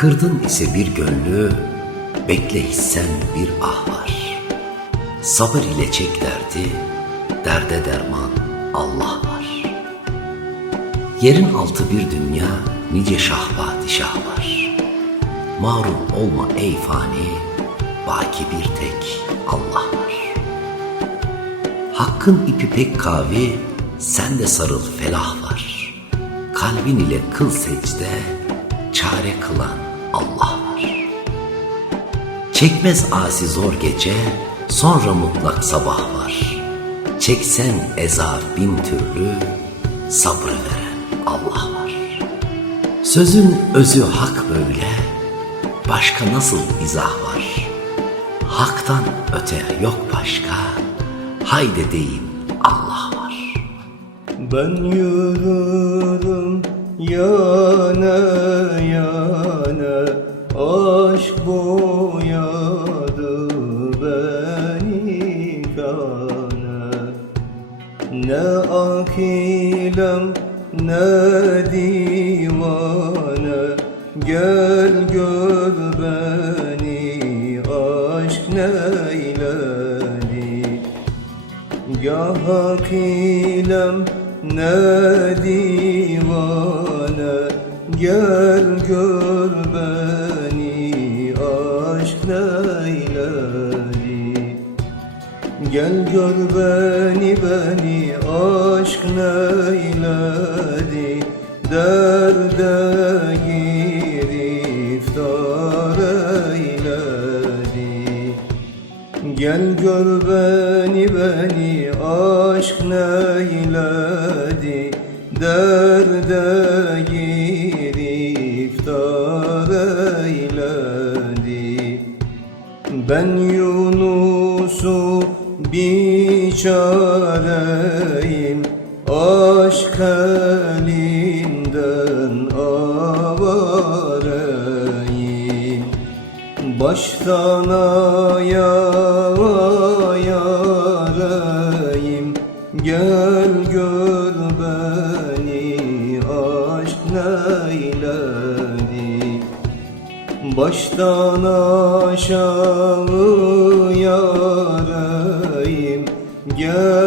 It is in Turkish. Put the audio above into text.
Kırdın ise bir gönlü, bekle hissen bir ah var. Sabır ile çek derdi, derde derman Allah var. Yerin altı bir dünya, nice şah padişah var. Mağrur olma ey fani, baki bir tek Allah var. Hakkın ipi pek kavi, sen de sarıl felah var. Kalbin ile kıl secde, çare kılan Allah var. Çekmez asi zor gece, sonra mutlak sabah var. Çeksen eza bin türlü, sabrı veren Allah var. Sözün özü hak böyle, başka nasıl izah var? Hak'tan öte yok başka, haydi deyin Allah var. Ben yürürüm yana Ne akilem ne divane. Gel gör beni aşk neyledi Ya hakilem ne divane. Gel gör beni Gel gör beni beni aşk neyledi Derde giriftar eyledi Gel gör beni beni aşk neyledi Derde giriftar eyledi Ben Yunus'u biçareyim. Aşk elinden avareyim. Baştan ayağa yarayım Gel gör beni aşk neyledi Baştan aşağı yarayım Gel gör